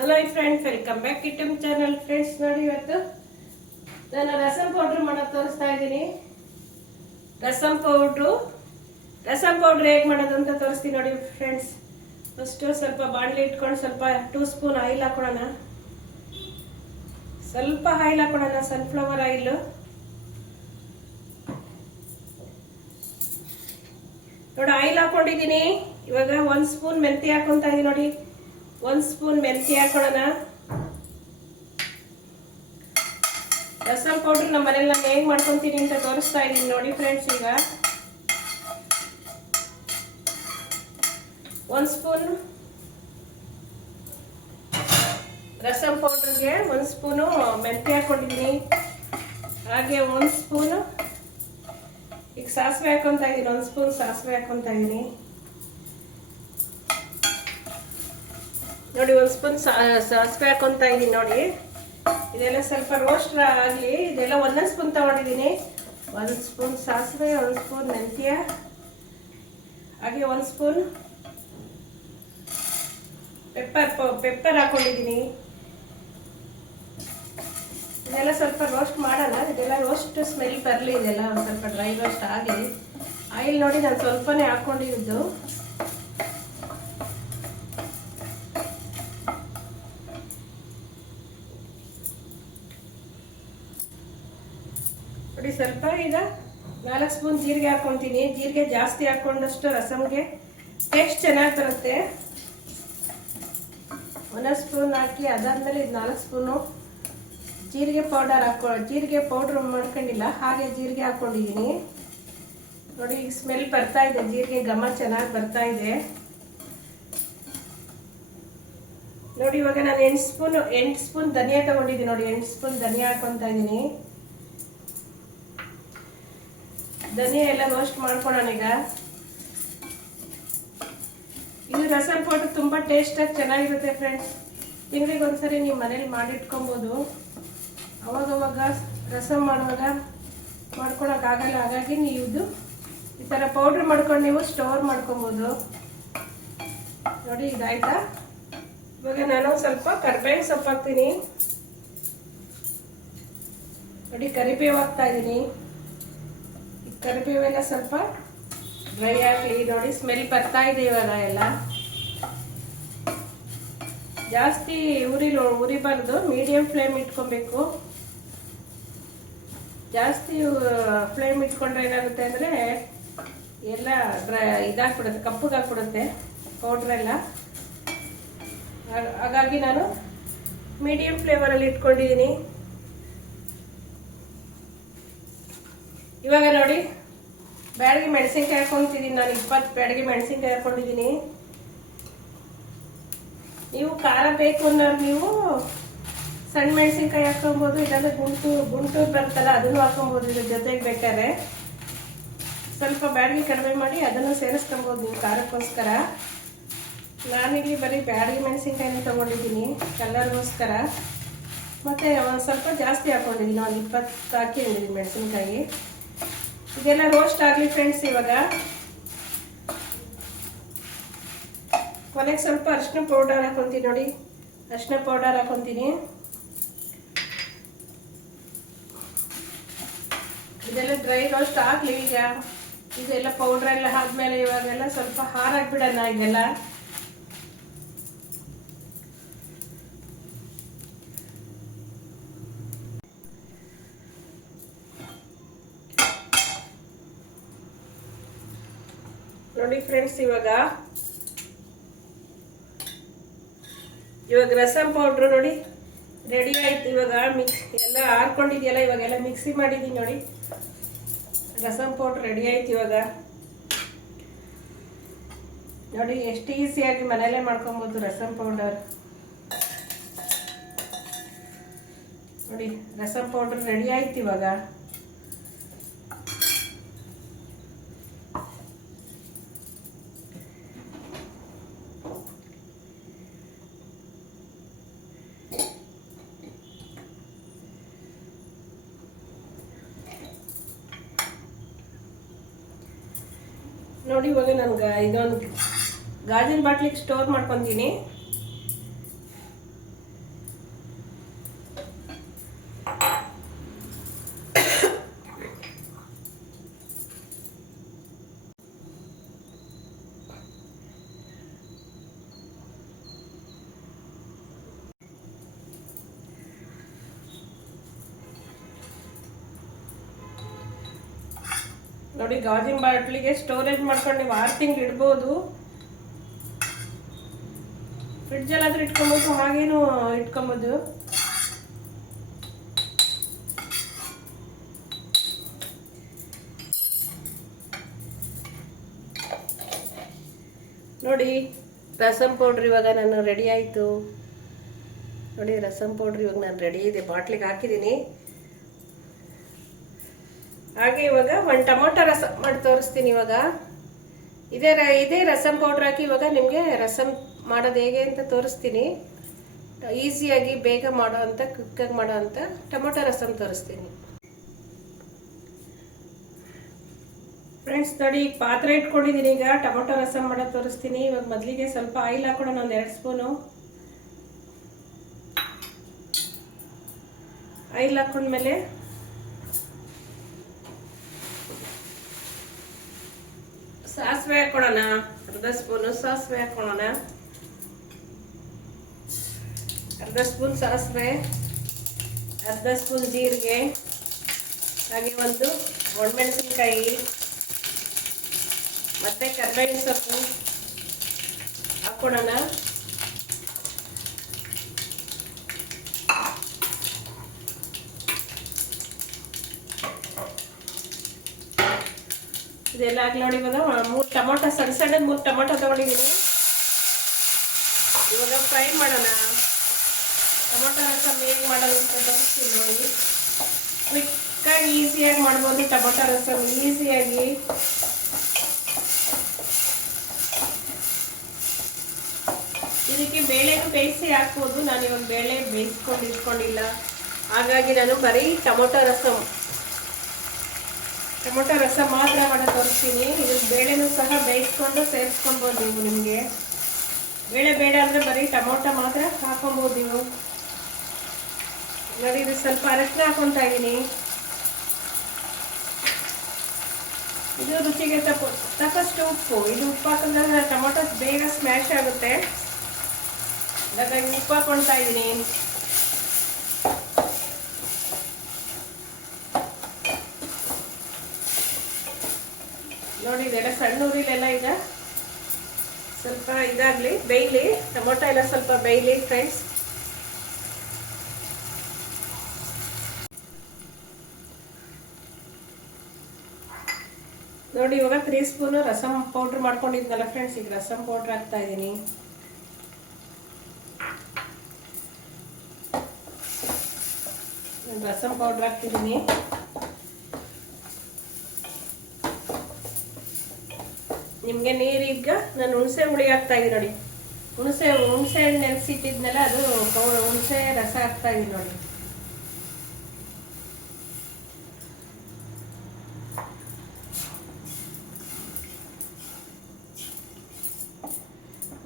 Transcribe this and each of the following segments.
Hello friends, welcome back ಕಿಟಮ್ channel. Friends ನೋಡಿ, ಇವತ್ತು ನಾನು ರಸಂ ಪೌಡ್ರ್ ಮಾಡೋದು ತೋರಿಸ್ತಾ ಇದ್ದೀನಿ. ರಸಂ ಪೌಡ್ರ್ ಹೇಗೆ ಮಾಡೋದು ಅಂತ ತೋರಿಸ್ತೀನಿ ನೋಡಿ ಫ್ರೆಂಡ್ಸ್. ಫಸ್ಟು ಸ್ವಲ್ಪ ಬಾಣಲೆ ಇಟ್ಕೊಂಡು ಸ್ವಲ್ಪ 2 ಸ್ಪೂನ್ ಆಯಿಲ್ ಹಾಕೊಳ್ಳೋಣ. Sunflower oil. ನೋಡಿ, ಆಯಿಲ್ ಹಾಕೊಂಡಿದ್ದೀನಿ. ಇವಾಗ 1 ಸ್ಪೂನ್ ಮೆಂತ್ಯ ಹಾಕೊಂತ ಇದೀನಿ ನೋಡಿ. 1 ಸ್ಪೂನ್ ಮೆಂತ್ಯ ಹಾಕೊಳ್ಳೋಣ. ರಸಂ ಪೌಡರ್ ನಮ್ಮ ಮನೇಲಿ ನಾನು ಹೇಗೆ ಮಾಡ್ಕೊತೀನಿ ಅಂತ ತೋರಿಸ್ತಾ ಇದ್ದೀನಿ ನೋಡಿ ಫ್ರೆಂಡ್ಸ್. ಈಗ 1 ಸ್ಪೂನ್ ರಸಂ ಪೌಡರ್ಗೆ 1 ಸ್ಪೂನು ಮೆಂತ್ಯ ಹಾಕೊಂಡಿದ್ದೀನಿ. ಹಾಗೆ 1 ಸ್ಪೂನು ಈಗ ಸಾಸಿವೆ ಹಾಕೊಂತ ಇದ್ದೀನಿ. 1 ಸ್ಪೂನ್ ಸಾಸಿವೆ ಹಾಕೊಂತ ಇದ್ದೀನಿ ನೋಡಿ. 1 ಸ್ಪೂನ್ ಸಾಸಿವೆ ಹಾಕೊಂತ ಇದ್ದೀನಿ ನೋಡಿ. ಇದೆಲ್ಲ ಸ್ವಲ್ಪ ರೋಸ್ಟ್ ಆಗಲಿ. ಇದೆಲ್ಲ 1 ಸ್ಪೂನ್ ತಗೊಂಡಿದ್ದೀನಿ. 1 ಸ್ಪೂನ್ ಸಾಸಿವೆ, 1 ಸ್ಪೂನ್ ಮೆಂತ್ಯ, ಹಾಗೆ 1 ಸ್ಪೂನ್ ಪೆಪ್ಪರ್ ಹಾಕೊಂಡಿದ್ದೀನಿ. ಇದೆಲ್ಲ ಸ್ವಲ್ಪ ರೋಸ್ಟ್ ಮಾಡೋಣ. ಇದೆಲ್ಲ ರೋಸ್ಟ್ ಸ್ಮೆಲ್ ಬರಲಿ. ಇದೆಲ್ಲ ಒಂದು ಸ್ವಲ್ಪ ಡ್ರೈ ರೋಸ್ಟ್ ಆಗಲಿ. ಆಯಿಲ್ ನೋಡಿ, ನಾನು ಸ್ವಲ್ಪನೇ ಹಾಕೊಂಡಿದ್ದು. ನೋಡಿ, ಸ್ವಲ್ಪ ಈಗ 4 ಸ್ಪೂನ್ ಜೀರಿಗೆ ಹಾಕೊತೀನಿ. ಜೀರಿಗೆ ಜಾಸ್ತಿ ಹಾಕೊಂಡಷ್ಟು ರಸಮ್ಗೆ ಟೇಸ್ಟ್ ಚೆನ್ನಾಗಿ ಬರುತ್ತೆ. 1 ಸ್ಪೂನ್ ಹಾಕಿ ಅದಾದ್ಮೇಲೆ ಇದು 4 ಸ್ಪೂನು ಜೀರಿಗೆ ಪೌಡರ್ ಮಾಡ್ಕೊಂಡಿಲ್ಲ, ಹಾಗೆ ಜೀರಿಗೆ ಹಾಕೊಂಡಿದ್ದೀನಿ ನೋಡಿ. ಈಗ ಸ್ಮೆಲ್ ಬರ್ತಾ ಇದೆ, ಜೀರಿಗೆ ಘಮ ಚೆನ್ನಾಗಿ ಬರ್ತಾ ಇದೆ ನೋಡಿ. ಇವಾಗ ನಾನು 8 ಸ್ಪೂನ್ ಧನಿಯಾ ತಗೊಂಡಿದ್ದೀನಿ ನೋಡಿ. 8 ಸ್ಪೂನ್ ಧನಿಯಾ ಹಾಕೊಂತ ಇದ್ದೀನಿ. ಧನಿಯಾ ಎಲ್ಲ ರೋಸ್ಟ್ ಮಾಡ್ಕೊಳ್ಳೋಣ. ಈಗ ಇದು ರಸಂ ಪೌಡರ್ ತುಂಬಾ ಟೇಸ್ಟಾಗಿ ಚೆನ್ನಾಗಿರುತ್ತೆ ಫ್ರೆಂಡ್ಸ್. ತಿಂಗಳಿಗೆ ಒಂದ್ಸರಿ ನೀವು ಮನೇಲಿ ಮಾಡಿಟ್ಕೊಬೋದು. ಅವಾಗವಾಗ ರಸಂ ಮಾಡುವಾಗ ಮಾಡ್ಕೊಳಕ್ಕಾಗಲ್ಲ. ಹಾಗಾಗಿ ನೀವು ಈ ಥರ ಪೌಡ್ರ್ ಮಾಡ್ಕೊಂಡು ನೀವು ಸ್ಟೋರ್ ಮಾಡ್ಕೊಬೋದು ನೋಡಿ. ಇದಾಯ್ತಾ? ಇವಾಗ ನಾನು ಸ್ವಲ್ಪ ಕರಿಬೇವು ಸೊಪ್ಪು ಹಾಕ್ತೀನಿ ನೋಡಿ. ಕರಿಬೇವು ಹಾಕ್ತಾ ಇದ್ದೀನಿ. ಕರಿಬೇವೆಲ್ಲ ಸ್ವಲ್ಪ ಡ್ರೈ ಆಗಲಿ ನೋಡಿ. ಸ್ಮೆಲ್ ಬರ್ತಾ ಇದೆ ಇವಾಗ. ಎಲ್ಲ ಜಾಸ್ತಿ ಉರಿಬಾರ್ದು, ಮೀಡಿಯಂ ಫ್ಲೇಮ್ ಇಟ್ಕೊಬೇಕು. ಜಾಸ್ತಿ ಫ್ಲೇಮ್ ಇಟ್ಕೊಂಡ್ರೆ ಏನಾಗುತ್ತೆ ಅಂದರೆ ಎಲ್ಲ ಇದಾಗ್ಬಿಡುತ್ತೆ, ಕಪ್ಪಗಾಗ್ಬಿಡುತ್ತೆ ಪೌಡ್ರೆಲ್ಲ. ಹಾಗಾಗಿ ನಾನು ಮೀಡಿಯಂ ಫ್ಲೇವರಲ್ಲಿ ಇಟ್ಕೊಂಡಿದ್ದೀನಿ. ಇವಾಗ ನೋಡಿ, ಬ್ಯಾಡಗಿ ಮೆಣಸಿನ್ಕಾಯಿ ಹಾಕೊಂತಿದ್ದೀನಿ ನಾನು. 20 ಬ್ಯಾಡಗಿ ಮೆಣಸಿನ್ಕಾಯಿ ಹಾಕೊಂಡಿದ್ದೀನಿ. ನೀವು ಖಾರ ಬೇಕು ಅನ್ನೋರು ನೀವು ಸಣ್ಣ ಮೆಣಸಿನ್ಕಾಯಿ ಹಾಕೊಬೋದು. ಇಲ್ಲಾಂದ್ರೆ ಗುಂಟೂರು ಬರುತ್ತಲ್ಲ, ಅದನ್ನು ಹಾಕೊಬೋದು. ಇದ್ರ ಜೊತೆಗೆ ಬೇಕಾದ್ರೆ ಸ್ವಲ್ಪ ಬ್ಯಾಡಗಿ ಕಡಿಮೆ ಮಾಡಿ ಅದನ್ನು ಸೇರಿಸ್ಕೊಬೋದು ನೀವು ಖಾರಕ್ಕೋಸ್ಕರ. ನಾನಿಲ್ಲಿ ಬರೀ ಬ್ಯಾಡಗಿ ಮೆಣಸಿನ್ಕಾಯಿನ ತಗೊಂಡಿದ್ದೀನಿ ಕಲರ್ಗೋಸ್ಕರ. ಮತ್ತೆ ಒಂದು ಸ್ವಲ್ಪ ಜಾಸ್ತಿ ಹಾಕೊಂಡಿದ್ದೀನಿ, ಒಂದು 20 ಹಾಕಿದ್ದೀನಿ ಮೆಣಸಿನ್ಕಾಯಿ. ಇದೆಲ್ಲ ರೋಸ್ಟ್ ಆಗಲಿ ಫ್ರೆಂಡ್ಸ್. ಇವಾಗ ಕೊನೆಗೆ ಸ್ವಲ್ಪ ಅರಿಶಿನ ಪೌಡರ್ ಹಾಕೊಂತೀನಿ ನೋಡಿ. ಅರಿಶಿನ ಪೌಡರ್ ಹಾಕೊಂತೀನಿ. ಇದೆಲ್ಲ ಡ್ರೈ ರೋಸ್ಟ್ ಆಗಲಿ. ಈಗ ಇದೆಲ್ಲ ಪೌಡ್ರ್ ಎಲ್ಲ ಆದ್ಮೇಲೆ ಇವಾಗೆಲ್ಲ ಸ್ವಲ್ಪ ಹಾರಾಕ್ಬಿಡೋಣ ಇದೆಲ್ಲ. ನೋಡಿ ಫ್ರೆಂಡ್ಸ್, ಇವಾಗ ರಸಂ ಪೌಡ್ರು ನೋಡಿ ರೆಡಿ ಆಯ್ತು. ಇವಾಗ ಮಿಕ್ಸ್ ಎಲ್ಲ ಹಾರ್ಕೊಂಡಿದೆಯಲ್ಲ, ಇವಾಗೆಲ್ಲ ಮಿಕ್ಸಿ ಮಾಡಿದ್ದೀನಿ ನೋಡಿ. ರಸಂ ಪೌಡ್ರ್ ರೆಡಿ ಆಯ್ತು. ಇವಾಗ ನೋಡಿ ಎಷ್ಟು ಈಸಿಯಾಗಿ ಮನೆಯಲ್ಲೇ ಮಾಡ್ಕೊಬೋದು ರಸಂ ಪೌಡರ್ ನೋಡಿ. ರಸಂ ಪೌಡರ್ ರೆಡಿ ಆಯ್ತು. ಇವಾಗ ನೋಡಿ, ಇವಾಗ ನಾನು ಇದೊಂದು ಗಾಜಿನ ಬಾಟ್ಲಿಗೆ ಸ್ಟೋರ್ ಮಾಡ್ಕೊತೀನಿ. ನೋಡಿ ಗಾಜಿನ ಬಾಟ್ಲಿಗೆ ಸ್ಟೋರೇಜ್ ಮಾಡ್ಕೊಂಡು ನೀವು 6 ತಿಂಗಳು ಇಡ್ಬೋದು. ಫ್ರಿಡ್ಜಲ್ಲಾದ್ರೂ ಇಟ್ಕೊಬೋದು, ಹಾಗೇನು ಇಟ್ಕೊಬೋದು. ನೋಡಿ ರಸಮ್ ಪೌಡ್ರ್ ಇವಾಗ ನಾನು ರೆಡಿ ಆಯಿತು. ನೋಡಿ ರಸಮ್ ಪೌಡ್ರ್ ಇವಾಗ ನಾನು ರೆಡಿ ಇದೆ, ಬಾಟ್ಲಿಗೆ ಹಾಕಿದ್ದೀನಿ. ಹಾಗೆ ಇವಾಗ ಒಂದು ಟೊಮೊಟೊ ರಸಮ್ ಮಾಡಿ ತೋರಿಸ್ತೀನಿ. ಇವಾಗ ಇದೇ ರಸಮ್ ಪೌಡ್ರ್ ಹಾಕಿ ಇವಾಗ ನಿಮಗೆ ರಸಮ್ ಮಾಡೋದು ಹೇಗೆ ಅಂತ ತೋರಿಸ್ತೀನಿ. ಈಸಿಯಾಗಿ ಬೇಗ ಮಾಡೋ ಅಂತ, ಕ್ವಿಕ್ಕಾಗಿ ಮಾಡೋ ಅಂತ ಟೊಮೊಟೊ ರಸಮ್ ತೋರಿಸ್ತೀನಿ. ಫ್ರೆಂಡ್ಸ್ ನೋಡಿ, ಈಗ ಪಾತ್ರೆ ಇಟ್ಕೊಂಡಿದ್ದೀನಿ. ಈಗ ಟೊಮೊಟೊ ರಸಮ್ ಮಾಡೋದು ತೋರಿಸ್ತೀನಿ. ಇವಾಗ ಮೊದಲಿಗೆ ಸ್ವಲ್ಪ ಆಯಿಲ್ ಹಾಕೊಳ್ಳೋಣ, ಒಂದು 2 ಸ್ಪೂನು ಆಯಿಲ್ ಹಾಕೊಂಡ್ಮೇಲೆ ಸಾಸಿವೆ ಹಾಕೊಳ್ಳೋಣ. 1/2 ಸ್ಪೂನು ಸಾಸಿವೆ ಹಾಕೊಳ್ಳೋಣ. 1/2 ಸ್ಪೂನ್ ಸಾಸಿವೆ, 1/2 ಸ್ಪೂನ್ ಜೀರಿಗೆ, ಹಾಗೆ ಒಂದು ಒಣಮೆಣಸಿನ್ಕಾಯಿ ಮತ್ತೆ ಕರಿಬೇವಿನ ಸೊಪ್ಪು ಹಾಕೊಳ್ಳೋಣ. ಇದೆಲ್ಲ ಆಗ್ಲಿ ನೋಡಿ. ಇವಾಗ 3 ಟೊಮೊಟೊ ಸಣ್ಣ 3 ಟೊಮೊಟೊ ತಗೊಂಡಿದ್ದೀನಿ. ಇವಾಗ ಫ್ರೈ ಮಾಡೋಣ. ಟೊಮೊಟೊ ರಸಮ್ ಹೇಗೆ ಮಾಡೋದು ಅಂತ ತೋರಿಸ್ತೀನಿ ನೋಡಿ. ಕ್ವಿಕ್ಕಾಗಿ ಈಸಿಯಾಗಿ ಮಾಡ್ಬೋದು ಟೊಮೊಟೊ ರಸಮ್, ಈಸಿಯಾಗಿ. ಇದಕ್ಕೆ ಬೇಳೆನೂ ಬೇಯಿಸಿ ಹಾಕ್ಬೋದು. ನಾನು ಇವಾಗ ಬೇಳೆ ಬೇಯಿಸ್ಕೊಂಡು ಇಟ್ಕೊಂಡಿಲ್ಲ, ಹಾಗಾಗಿ ನಾನು ಬರೀ ಟೊಮೊಟೊ ರಸಮ್ ಮಾತ್ರ ಮಾಡೋದು ತೋರಿಸ್ತೀನಿ. ಇದಕ್ಕೆ ಬೇಳೆನೂ ಸಹ ಬೇಯಿಸ್ಕೊಂಡು ಸೇರಿಸ್ಕೊಳ್ಬೋದು ನೀವು. ನಿಮಗೆ ಬೇಳೆ ಬೇಡ ಅಂದರೆ ಬರೀ ಟೊಮೊಟೊ ಮಾತ್ರ ಹಾಕೊಬೋದು ನೀವು. ನೋಡಿ, ಇದು ಸ್ವಲ್ಪ ಅರಶಿನ ಹಾಕೊತಾ ಇದ್ದೀನಿ. ಇದು ರುಚಿಗೆ ತಕ್ಕಷ್ಟು ಉಪ್ಪು. ಇದು ಉಪ್ಪು ಹಾಕಿದ್ರೆ ಟೊಮೊಟೊ ಬೇಗ ಸ್ಮ್ಯಾಶ್ ಆಗುತ್ತೆ, ಹಾಗಾಗಿ ಉಪ್ಪು ಹಾಕೊಳ್ತಾ ಇದ್ದೀನಿ. ನೋಡಿ, ಇದೆಲ್ಲ ಸಣ್ಣ ಉರಿಲೆಲ್ಲ ಈಗ ಸ್ವಲ್ಪ ಇದಾಗಲಿ, ಬೇಯಲಿ. ಟೊಮೊಟೊ ಎಲ್ಲ ಸ್ವಲ್ಪ ಬೇಯಲಿ ಫ್ರೆಂಡ್ಸ್. ನೋಡಿ, ಇವಾಗ 3 ಸ್ಪೂನು ರಸಮ್ ಪೌಡ್ರ್ ಮಾಡ್ಕೊಂಡಿದ್ನಲ್ಲ ಫ್ರೆಂಡ್ಸ್, ಈಗ ರಸಮ್ ಪೌಡ್ರ್ ಹಾಕ್ತಾ ಇದ್ದೀನಿ. ರಸಮ್ ಪೌಡ್ರ್ ಹಾಕ್ತಿದ್ದೀನಿ. ನಿಮಗೆ ನೀರೀಗ ನಾನು ಹುಣಸೆ ಹುಳಿ ಹಾಕ್ತಾ ಇದ್ದೀನಿ ನೋಡಿ. ಹುಣಸೆ ಹಣ್ಣು ನೆನೆಸಿಟ್ಟಿದ್ನಲ್ಲ, ಅದು ಹುಣಸೆ ರಸ ಹಾಕ್ತಾ ಇದ್ದೀನಿ ನೋಡಿ.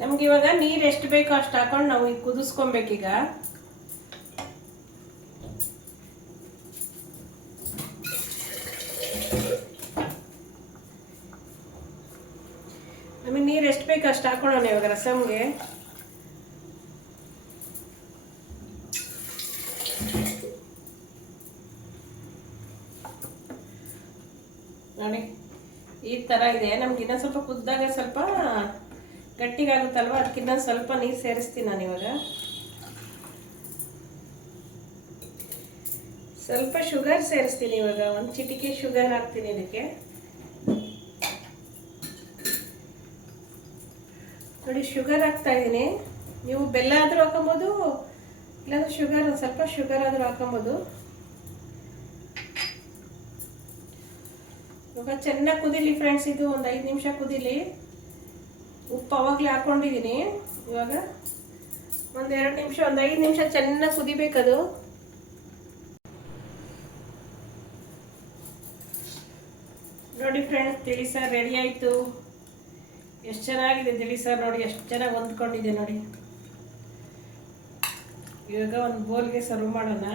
ನಮ್ಗೆ ಇವಾಗ ನೀರು ಎಷ್ಟು ಬೇಕೋ ಅಷ್ಟು ಹಾಕೊಂಡು ನಾವು ಈಗ ಕುದಿಸ್ಕೊಬೇಕೀಗ. ನಮಗೆ ನೀರು ಎಷ್ಟು ಬೇಕು ಅಷ್ಟು ಹಾಕೊಳ್ಳೋಣ ಇವಾಗ ರಸಮ್ಗೆ. ನೋಡಿ, ಈ ಥರ ಇದೆ. ನಮ್ಗೆ ಇನ್ನೊಂದು ಸ್ವಲ್ಪ ಕುದ್ದಾಗ ಸ್ವಲ್ಪ ಗಟ್ಟಿಗಾಗುತ್ತಲ್ವ, ಅದಕ್ಕಿಂತ ಸ್ವಲ್ಪ ನೀರು ಸೇರಿಸ್ತೀನಿ ನಾನು ಇವಾಗ. ಸ್ವಲ್ಪ ಶುಗರ್ ಸೇರಿಸ್ತೀನಿ ಇವಾಗ. 1 ಚಿಟಿಕೆ ಶುಗರ್ ಹಾಕ್ತೀನಿ ಇದಕ್ಕೆ. ನೋಡಿ, ಶುಗರ್ ಹಾಕ್ತಾ ಇದ್ದೀನಿ. ನೀವು ಬೆಲ್ಲ ಆದರೂ ಹಾಕೊಬೋದು, ಇಲ್ಲಾಂದ್ರೆ ಶುಗರ್, ಒಂದು ಸ್ವಲ್ಪ ಶುಗರ್ ಆದರೂ ಹಾಕೊಬೋದು. ಇವಾಗ ಚೆನ್ನಾಗಿ ಕುದಿಲಿ ಫ್ರೆಂಡ್ಸ್. ಇದು ಒಂದು 5 ನಿಮಿಷ ಕುದಿಲಿ. ಉಪ್ಪು ಅವಾಗಲೇ ಹಾಕೊಂಡಿದ್ದೀನಿ. ಇವಾಗ ಒಂದು 2 ನಿಮಿಷ, ಒಂದು 5 ನಿಮಿಷ ಚೆನ್ನಾಗಿ ಕುದಿಬೇಕದು. ನೋಡಿ ಫ್ರೆಂಡ್ಸ್, ತಿಳಿ ಸಾರು ರೆಡಿ ಆಯಿತು. ಎಷ್ಟು ಚೆನ್ನಾಗಿದೆ ತಿಳಿ ಸಾರು ನೋಡಿ, ಎಷ್ಟು ಚೆನ್ನಾಗಿ ಹೊಂದ್ಕೊಂಡಿದೆ ನೋಡಿ. ಇವಾಗ ಒಂದು ಬೋಲ್ಗೆ ಸರ್ವ್ ಮಾಡೋಣ.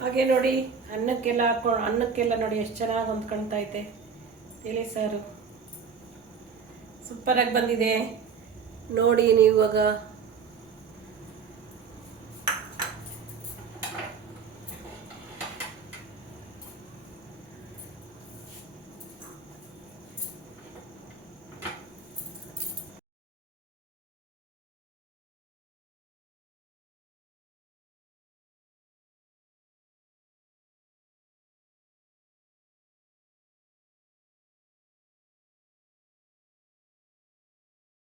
ಹಾಗೆ ನೋಡಿ, ಅನ್ನಕ್ಕೆಲ್ಲ ನೋಡಿ ಎಷ್ಟು ಚೆನ್ನಾಗಿ ಹೊಂದ್ಕೊಳ್ತಾ ಐತೆ ತಿಳಿ ಸಾರು. ಸೂಪರಾಗಿ ಬಂದಿದೆ ನೋಡಿ. ನೀವು ಇವಾಗ